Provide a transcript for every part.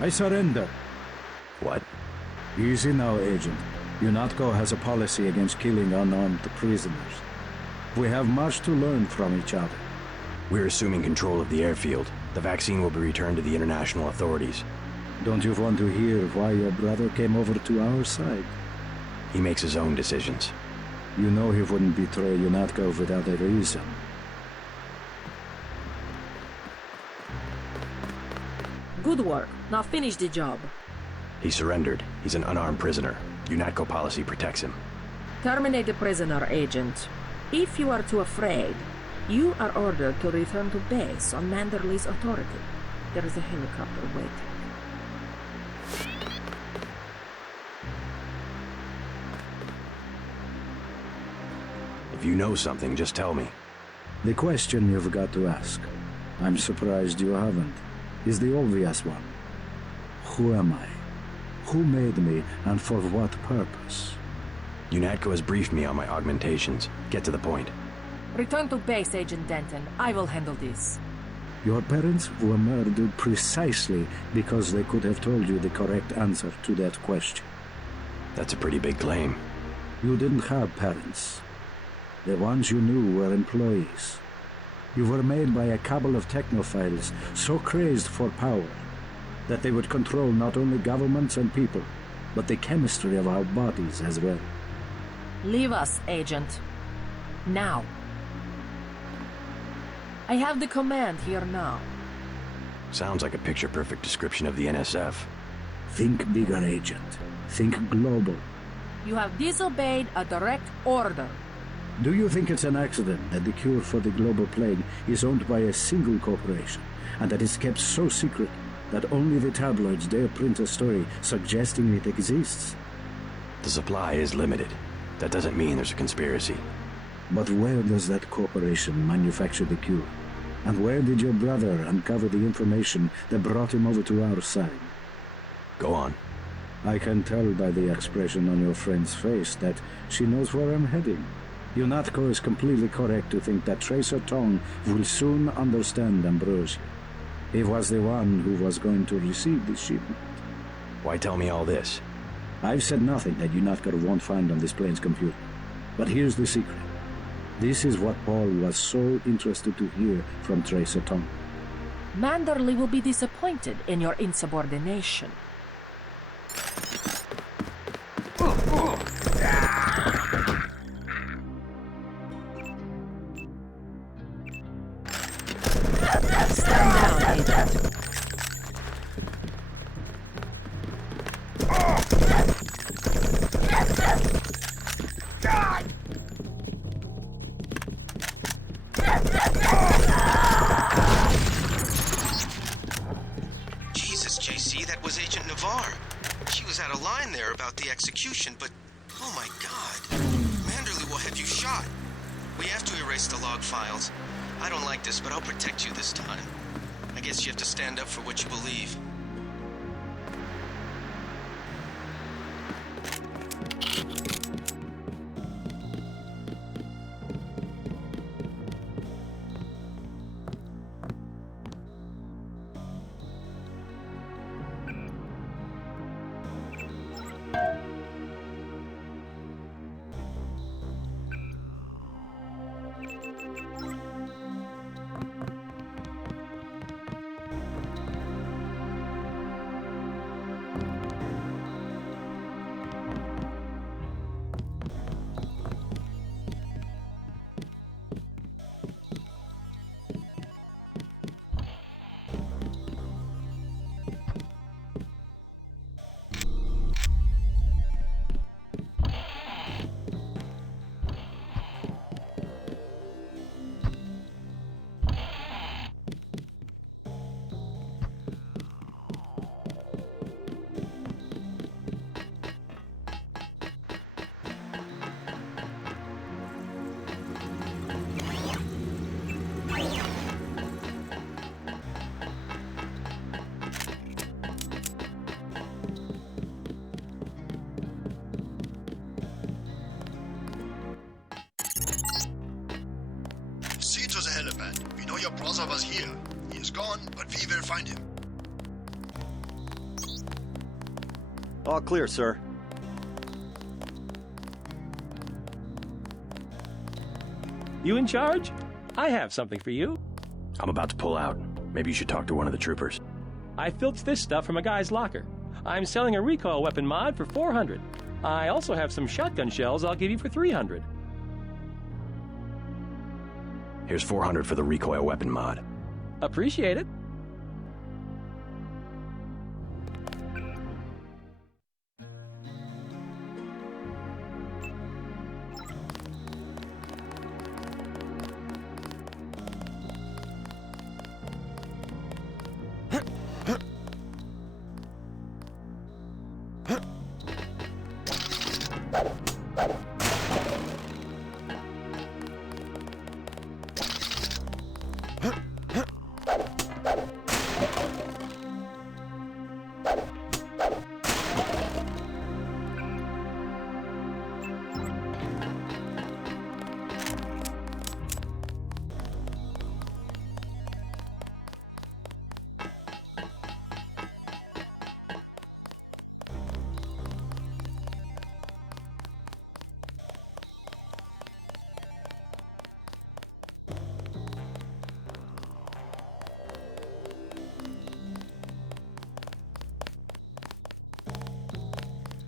I surrender. What? Easy now, Agent. UNATCO has a policy against killing unarmed prisoners. We have much to learn from each other. We're assuming control of the airfield. The vaccine will be returned to the international authorities. Don't you want to hear why your brother came over to our side? He makes his own decisions. You know he wouldn't betray UNATCO without a reason. Good work. Now finish the job. He surrendered. He's an unarmed prisoner. UNATCO policy protects him. Terminate the prisoner, Agent. If you are too afraid, you are ordered to return to base on Manderley's authority. There is a helicopter waiting. If you know something, just tell me. The question you've got to ask, I'm surprised you haven't, is the obvious one. Who am I? Who made me, and for what purpose? UNATCO has briefed me on my augmentations. Get to the point. Return to base, Agent Denton. I will handle this. Your parents were murdered precisely because they could have told you the correct answer to that question. That's a pretty big claim. You didn't have parents. The ones you knew were employees. You were made by a cabal of technophiles so crazed for power that they would control not only governments and people, but the chemistry of our bodies as well. Leave us, Agent. Now. I have the command here now. Sounds like a picture-perfect description of the NSF. Think bigger, Agent. Think global. You have disobeyed a direct order. Do you think it's an accident that the cure for the global plague is owned by a single corporation, and that it's kept so secret that only the tabloids dare print a story suggesting it exists? The supply is limited. That doesn't mean there's a conspiracy. But where does that corporation manufacture the cure? And where did your brother uncover the information that brought him over to our side? Go on. I can tell by the expression on your friend's face that she knows where I'm heading. UNATCO is completely correct to think that Tracer Tong will soon understand Ambrosia. He was the one who was going to receive the shipment. Why tell me all this? I've said nothing that UNATCO won't find on this plane's computer. But here's the secret. This is what Paul was so interested to hear from Tracer Tong. Manderley will be disappointed in your insubordination. Stand down, Agent. Jesus, JC, that was Agent Navarre. She was out of line there about the execution, but oh my God. Manderley will have you shot. We have to erase the log files. I don't like this, but I'll protect you this time. I guess you have to stand up for what you believe. See to the helipad. We know your brother was here. He is gone, but we will find him. All clear, sir. You in charge? I have something for you. I'm about to pull out. Maybe you should talk to one of the troopers. I filched this stuff from a guy's locker. I'm selling a recoil weapon mod for 400. I also have some shotgun shells I'll give you for 300. Here's 400 for the recoil weapon mod. Appreciate it.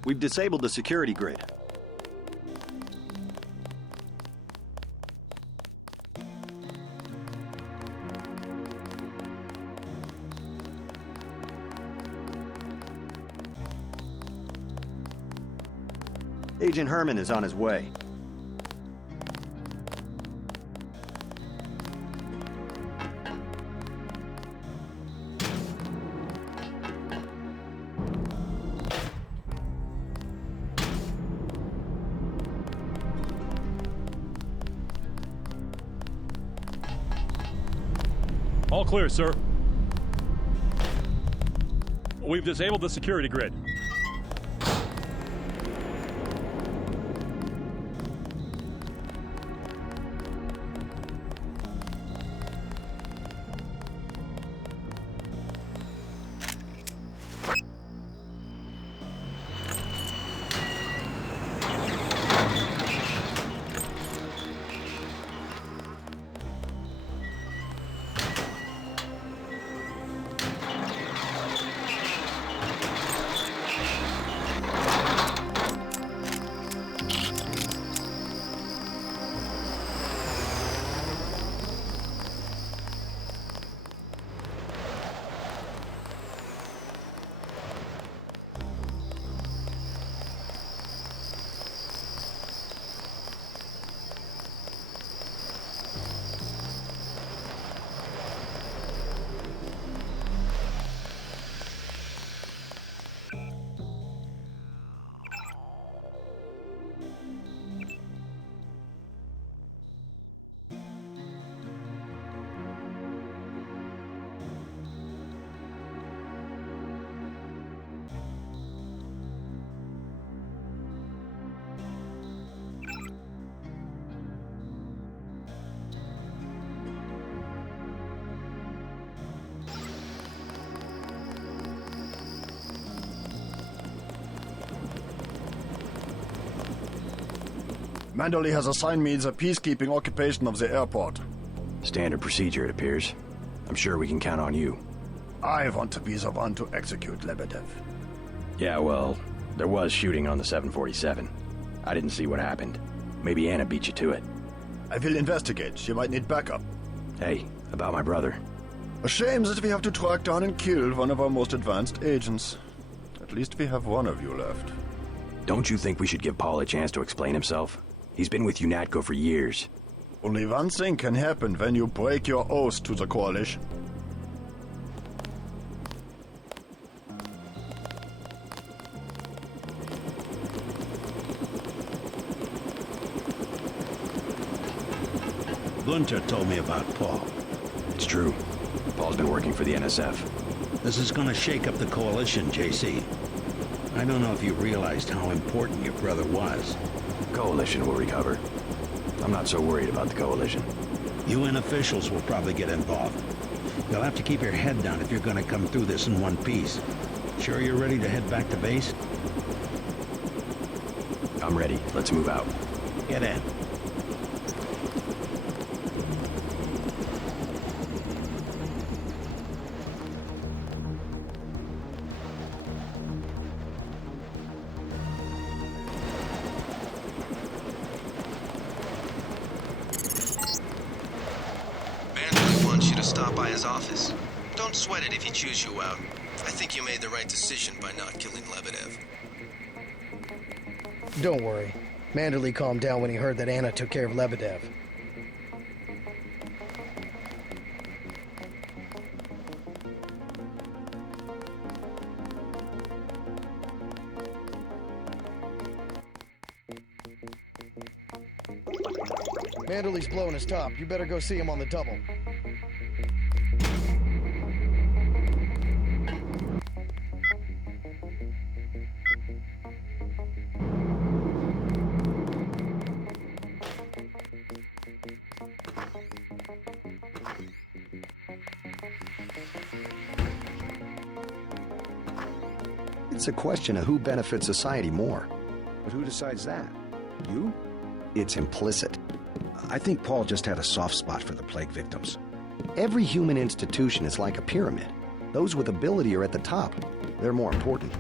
We've disabled the security grid. Agent Herman is on his way. All clear, sir. We've disabled the security grid. Manderley has assigned me the peacekeeping occupation of the airport. Standard procedure, it appears. I'm sure we can count on you. I want to be the one to execute Lebedev. Yeah, well, there was shooting on the 747. I didn't see what happened. Maybe Anna beat you to it. I will investigate. You might need backup. Hey, about my brother. A shame that we have to track down and kill one of our most advanced agents. At least we have one of you left. Don't you think we should give Paul a chance to explain himself? He's been with UNATCO for years. Only one thing can happen when you break your oath to the Coalition. Gunter told me about Paul. It's true. Paul's been working for the NSF. This is gonna shake up the Coalition, JC. I don't know if you realized how important your brother was. Coalition will recover. I'm not so worried about the Coalition. UN officials will probably get involved. You'll have to keep your head down if you're gonna come through this in one piece. Sure you're ready to head back to base? I'm ready. Let's move out. Get in. Manley wants you to stop by his office. Don't sweat it if he chews you out. I think you made the right decision by not killing Lebedev. Don't worry. Manderley calmed down when he heard that Anna took care of Lebedev. Manderley's blowing his top. You better go see him on the double. It's a question of who benefits society more. But who decides that? You? It's implicit. I think Paul just had a soft spot for the plague victims. Every human institution is like a pyramid. Those with ability are at the top. They're more important.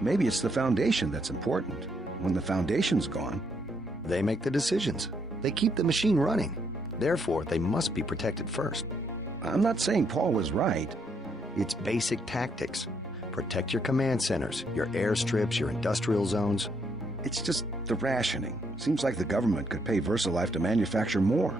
Maybe it's the Foundation that's important. When the Foundation's gone... They make the decisions. They keep the machine running. Therefore, they must be protected first. I'm not saying Paul was right. It's basic tactics. Protect your command centers, your airstrips, your industrial zones. It's just the rationing. Seems like the government could pay VersaLife to manufacture more.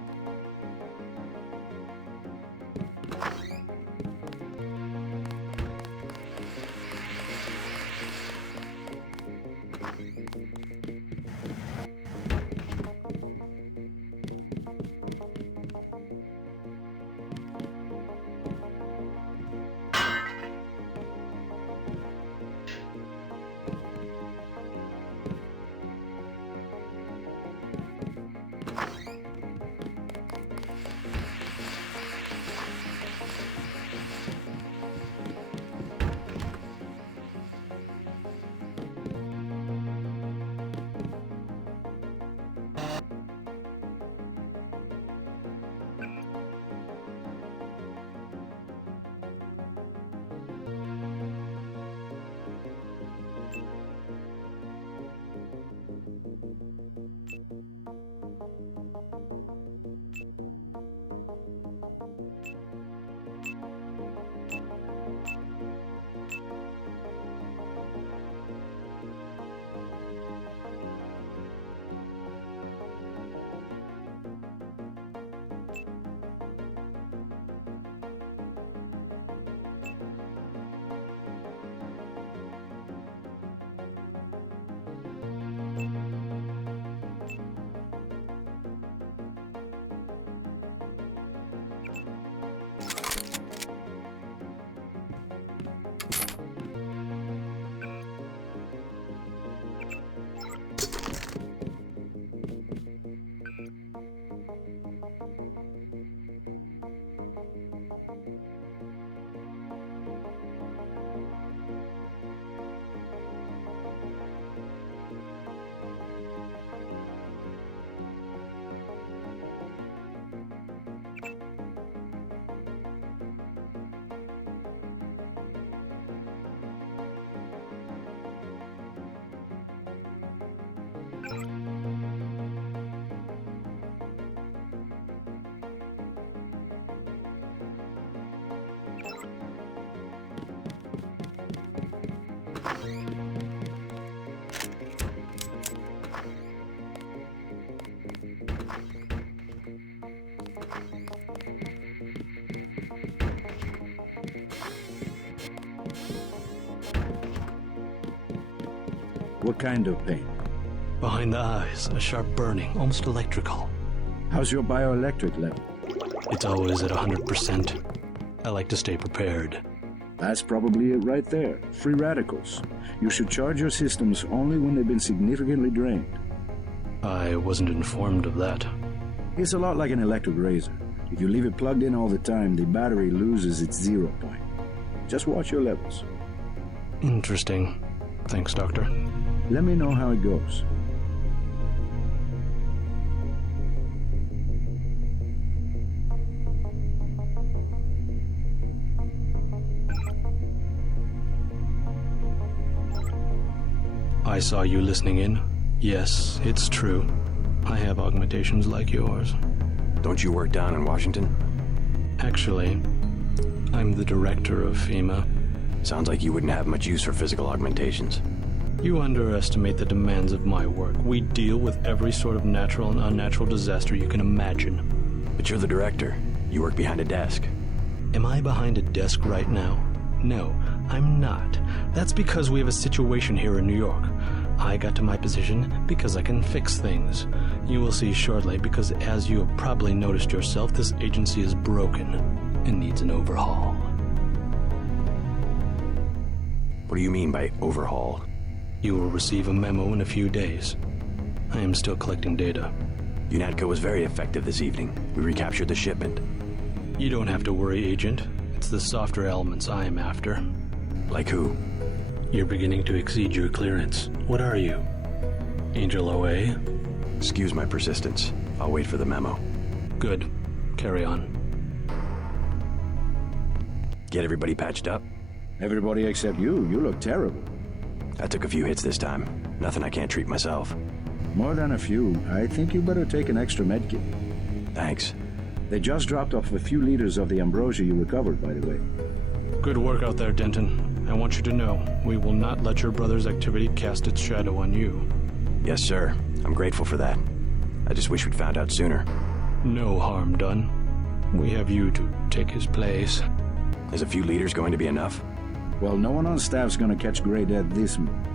What kind of pain? Behind the eyes, a sharp burning, almost electrical. How's your bioelectric level? It's always at 100%. I like to stay prepared. That's probably it right there. Free radicals. You should charge your systems only when they've been significantly drained. I wasn't informed of that. It's a lot like an electric razor. If you leave it plugged in all the time, the battery loses its 0 point. Just watch your levels. Interesting. Thanks, Doctor. Let me know how it goes. I saw you listening in. Yes, it's true. I have augmentations like yours. Don't you work down in Washington? Actually, I'm the director of FEMA. Sounds like you wouldn't have much use for physical augmentations. You underestimate the demands of my work. We deal with every sort of natural and unnatural disaster you can imagine. But you're the director. You work behind a desk. Am I behind a desk right now? No, I'm not. That's because we have a situation here in New York. I got to my position because I can fix things. You will see shortly, because as you have probably noticed yourself, this agency is broken and needs an overhaul. What do you mean by overhaul? You will receive a memo in a few days. I am still collecting data. UNATCO was very effective this evening. We recaptured the shipment. You don't have to worry, Agent. It's the softer elements I am after. Like who? You're beginning to exceed your clearance. What are you? Angel OA? Excuse my persistence. I'll wait for the memo. Good. Carry on. Get everybody patched up? Everybody except you. You look terrible. I took a few hits this time. Nothing I can't treat myself. More than a few. I think you better take an extra medkit. Thanks. They just dropped off a few liters of the ambrosia you recovered, by the way. Good work out there, Denton. I want you to know, we will not let your brother's activity cast its shadow on you. Yes, sir. I'm grateful for that. I just wish we'd found out sooner. No harm done. We have you to take his place. Is a few liters going to be enough? Well, no one on staff's gonna catch Grey Death this month.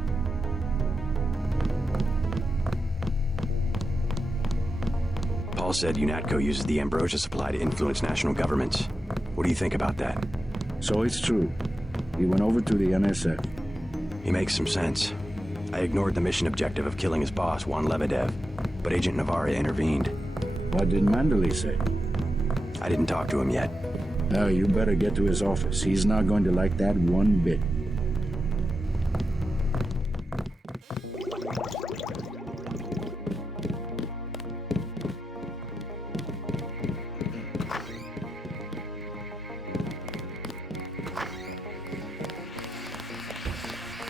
Paul said UNATCO uses the ambrosia supply to influence national governments. What do you think about that? So it's true. He went over to the NSF. He makes some sense. I ignored the mission objective of killing his boss, Juan Lebedev, but Agent Navarra intervened. What did Manderley say? I didn't talk to him yet. Now you better get to his office. He's not going to like that one bit.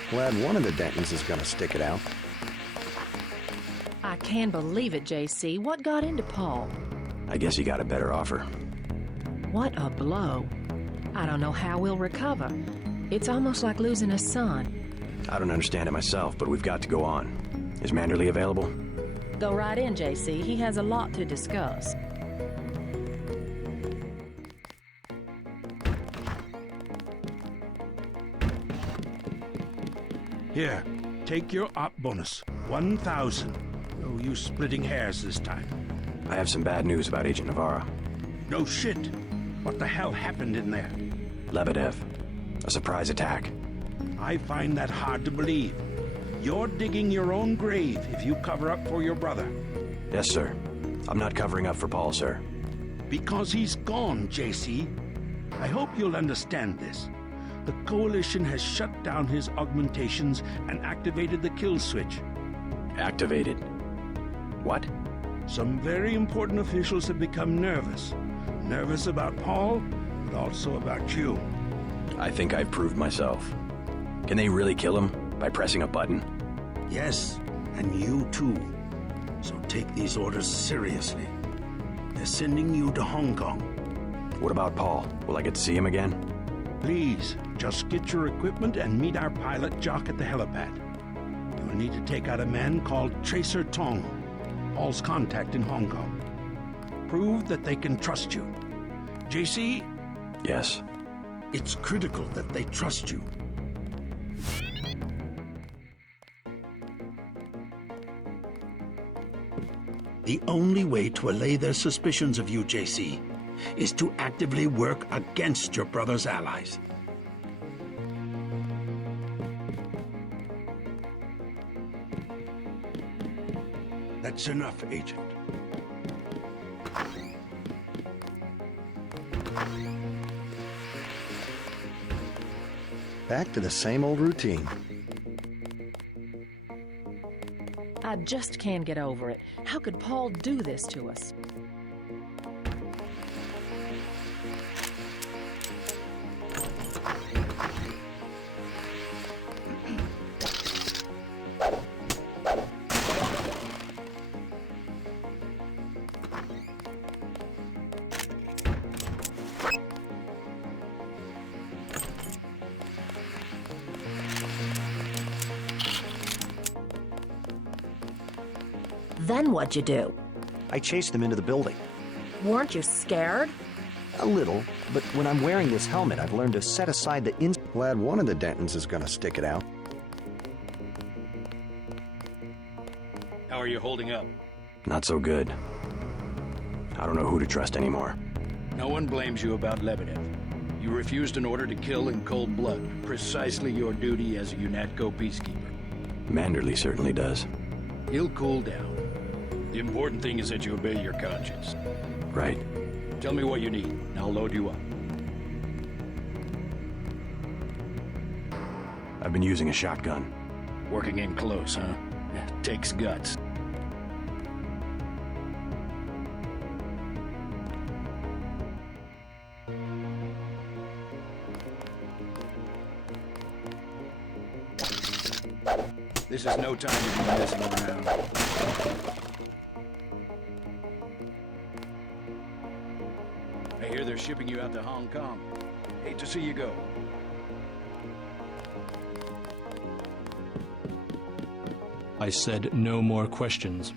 Glad one of the Dentons is gonna stick it out. I can't believe it, JC. What got into Paul? I guess he got a better offer. What a blow. I don't know how we'll recover. It's almost like losing a son. I don't understand it myself, but we've got to go on. Is Manderley available? Go right in, JC. He has a lot to discuss. Here, take your op bonus. 1,000. No use splitting hairs this time. I have some bad news about Agent Navarra. No shit. What the hell happened in there? Lebedev. A surprise attack. I find that hard to believe. You're digging your own grave if you cover up for your brother. Yes, sir. I'm not covering up for Paul, sir. Because he's gone, JC. I hope you'll understand this. The Coalition has shut down his augmentations and activated the kill switch. Activated? What? Some very important officials have become nervous. Nervous about Paul, but also about you. I think I've proved myself. Can they really kill him by pressing a button? Yes, and you too. So take these orders seriously. They're sending you to Hong Kong. What about Paul? Will I get to see him again? Please, just get your equipment and meet our pilot Jock at the helipad. You will need to take out a man called Tracer Tong, Paul's contact in Hong Kong. Prove that they can trust you. JC? Yes. It's critical that they trust you. The only way to allay their suspicions of you, JC, is to actively work against your brother's allies. That's enough, Agent. Back to the same old routine. I just can't get over it. How could Paul do this to us? Then what'd you do? I chased him into the building. Weren't you scared? A little, but when I'm wearing this helmet, I've learned to set aside the Glad one of the Dentons is gonna stick it out. How are you holding up? Not so good. I don't know who to trust anymore. No one blames you about Lebedev. You refused an order to kill in cold blood, precisely your duty as a UNATCO peacekeeper. Manderley certainly does. He'll cool down. The important thing is that you obey your conscience. Right. Tell me what you need, and I'll load you up. I've been using a shotgun. Working in close, huh? Takes guts. This is no time to be messing around. I hear they're shipping you out to Hong Kong. Hate to see you go. I said no more questions.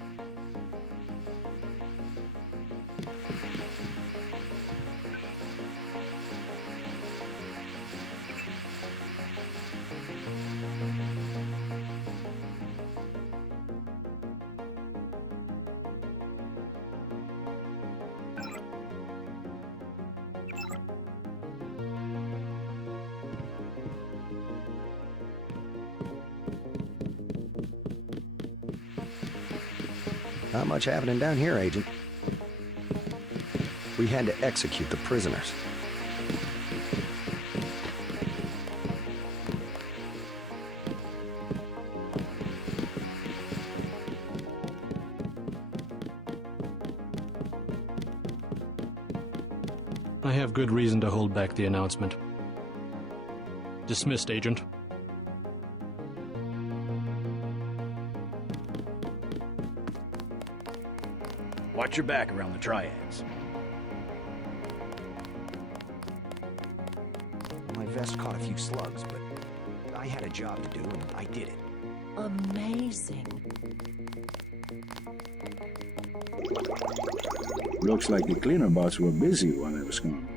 Not much happening down here, Agent. We had to execute the prisoners. I have good reason to hold back the announcement. Dismissed, Agent. Watch your back around the triads. My vest caught a few slugs, but I had a job to do, and I did it. Amazing. Looks like the cleaner bots were busy while I was gone.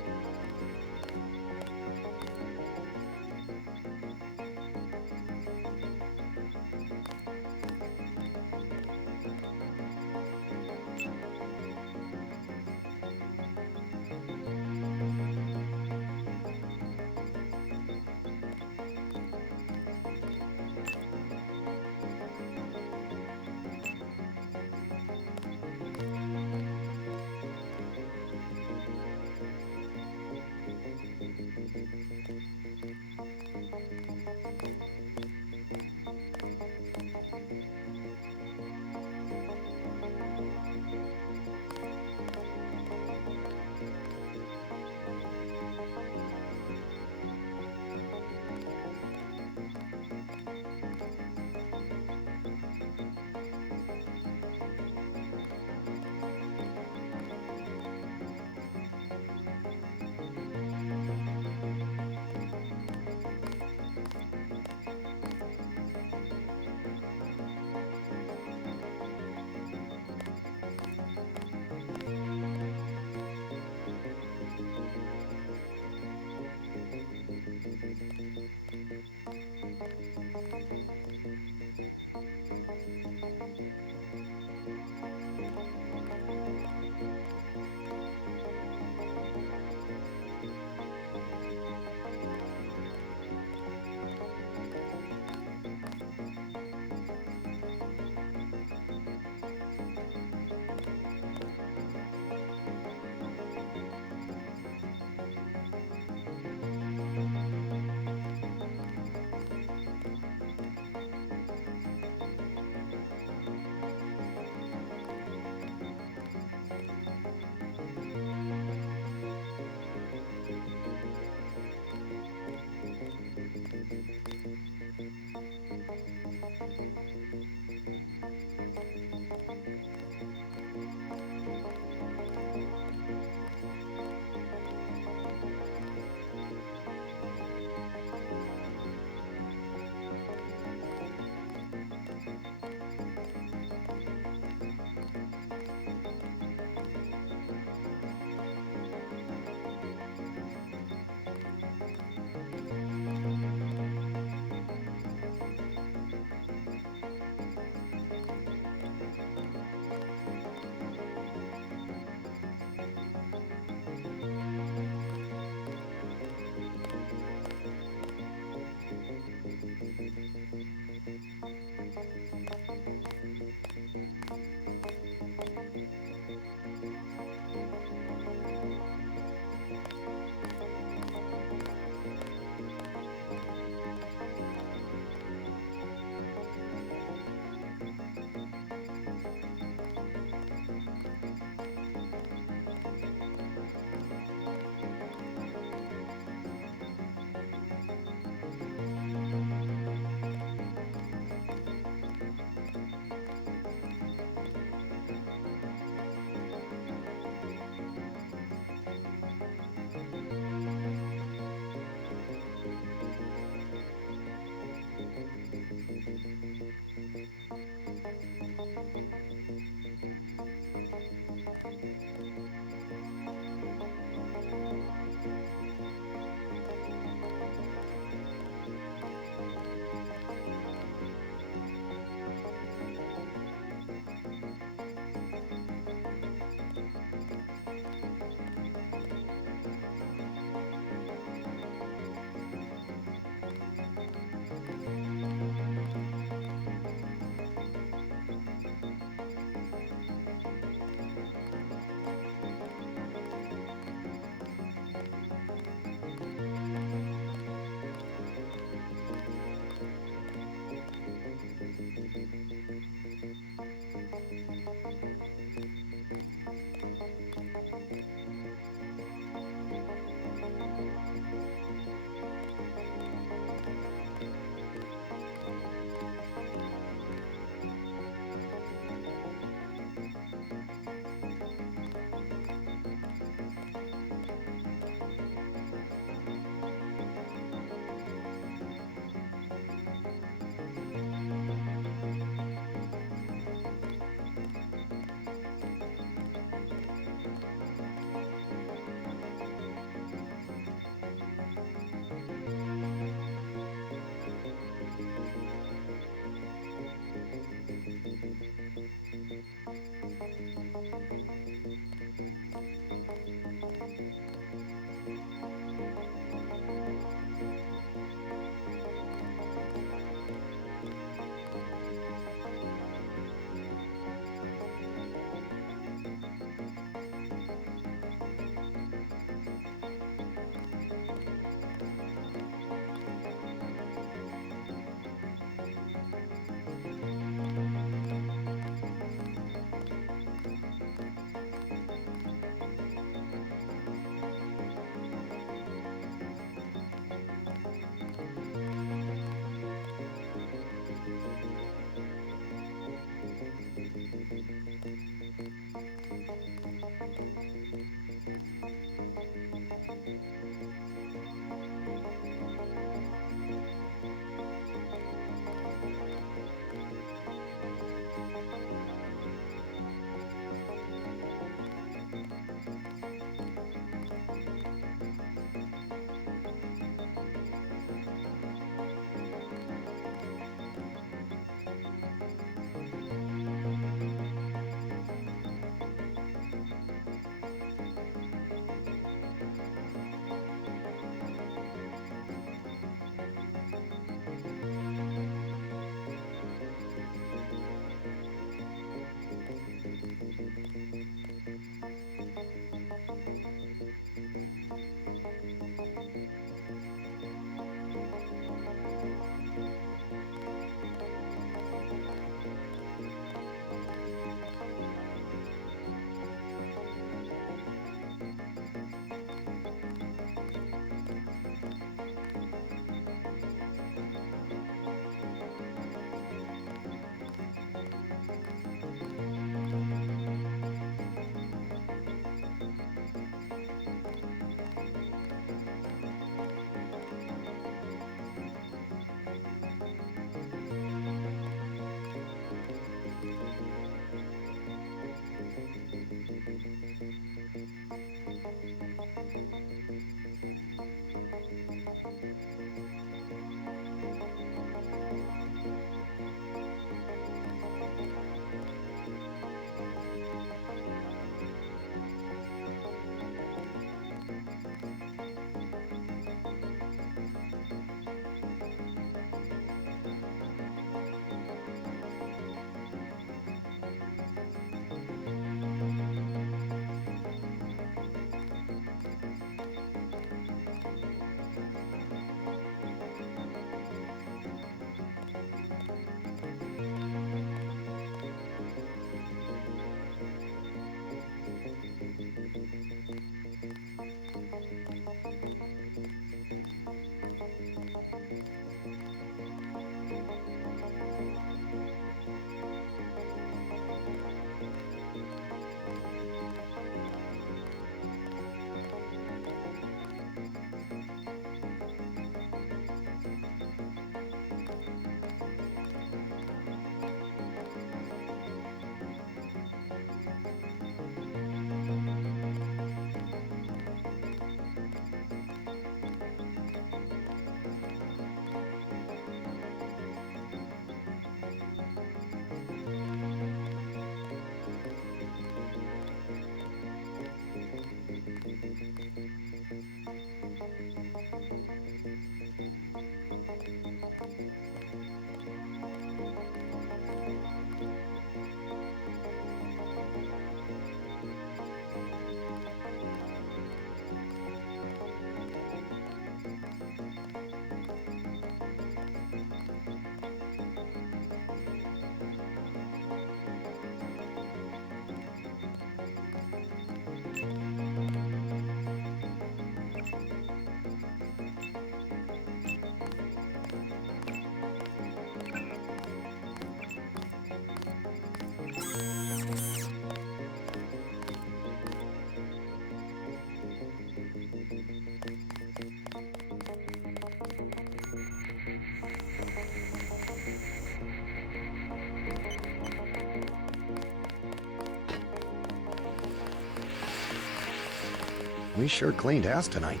We sure cleaned house tonight.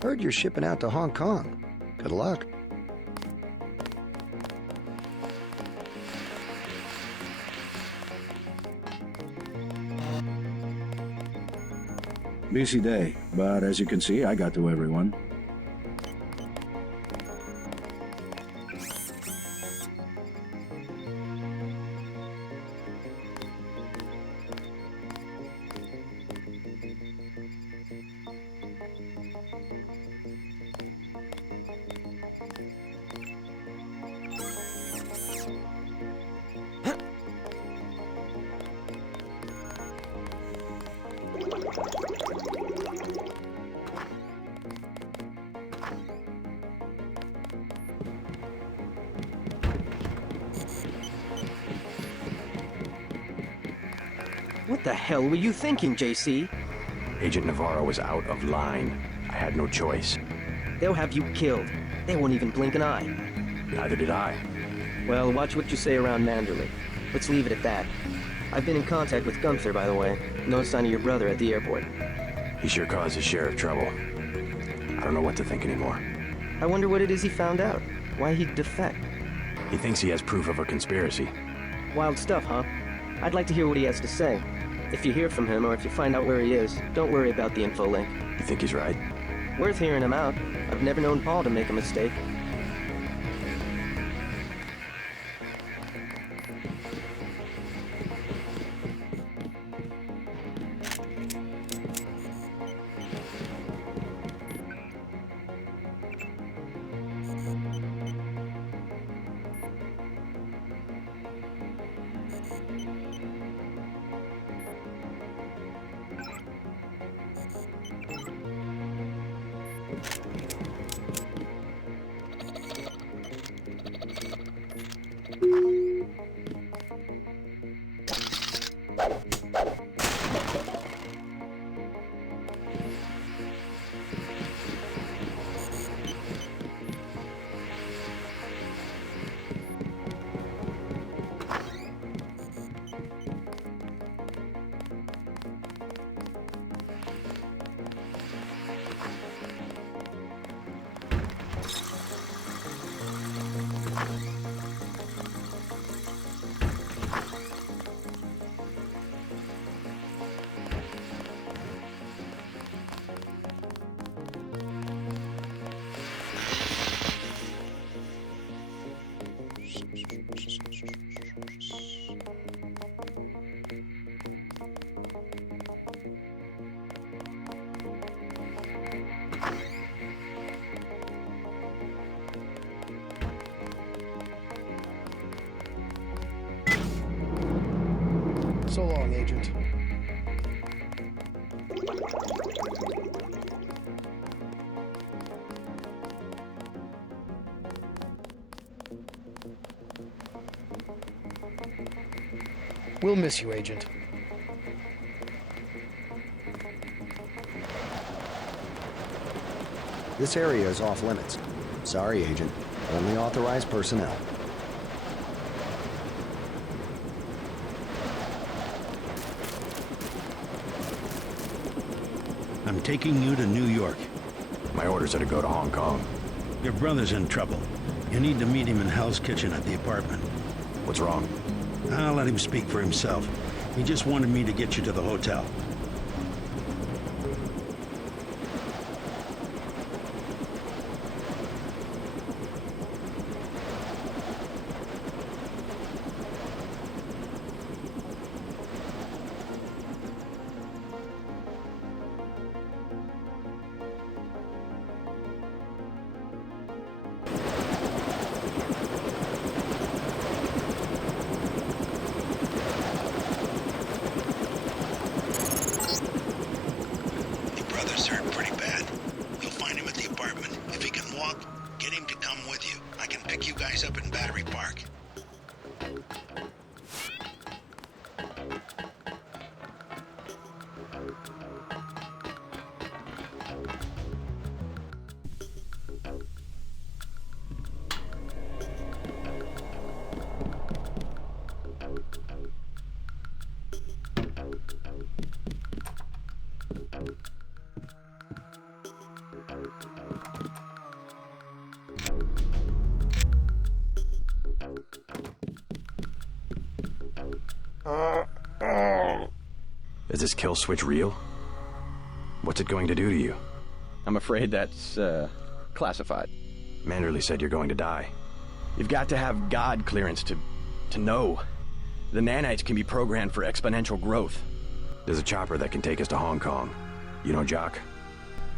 Heard you're shipping out to Hong Kong. Good luck. Busy day, but as you can see, I got to everyone. What the hell were you thinking, JC? Agent Navarro was out of line. I had no choice. They'll have you killed. They won't even blink an eye. Neither did I. Well, watch what you say around Manderley. Let's leave it at that. I've been in contact with Gunther, by the way. No sign of your brother at the airport. He sure caused his share of trouble. I don't know what to think anymore. I wonder what it is he found out. Why he'd defect. He thinks he has proof of a conspiracy. Wild stuff, huh? I'd like to hear what he has to say. If you hear from him, or if you find out where he is, don't worry about the info link. You think he's right? Worth hearing him out. I've never known Paul to make a mistake. So long, Agent. We'll miss you, Agent. This area is off limits. Sorry, Agent. Only authorized personnel. I'm taking you to New York. My orders are to go to Hong Kong. Your brother's in trouble. You need to meet him in Hell's Kitchen at the apartment. What's wrong? I'll let him speak for himself. He just wanted me to get you to the hotel. Is this kill switch real? What's it going to do to you? I'm afraid that's, classified. Manderley said you're going to die. You've got to have God clearance to know. The nanites can be programmed for exponential growth. There's a chopper that can take us to Hong Kong. You know Jock?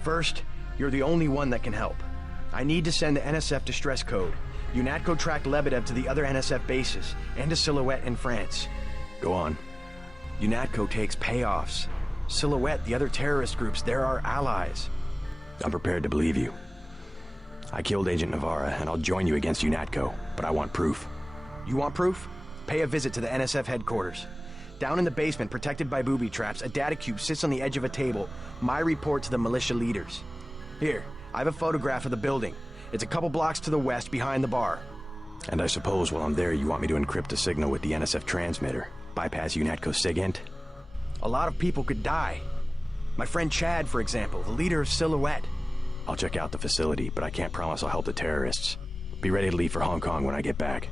First, you're the only one that can help. I need to send the NSF distress code. UNATCO tracked Lebedev to the other NSF bases, and to Silhouette in France. Go on. UNATCO takes payoffs. Silhouette, the other terrorist groups, they're our allies. I'm prepared to believe you. I killed Agent Navarra, and I'll join you against UNATCO, but I want proof. You want proof? Pay a visit to the NSF headquarters. Down in the basement, protected by booby traps, a data cube sits on the edge of a table. My report to the militia leaders. Here, I have a photograph of the building. It's a couple blocks to the west, behind the bar. And I suppose while I'm there, you want me to encrypt a signal with the NSF transmitter, bypass UNATCO's SIGINT? A lot of people could die. My friend Chad, for example, the leader of Silhouette. I'll check out the facility, but I can't promise I'll help the terrorists. Be ready to leave for Hong Kong when I get back.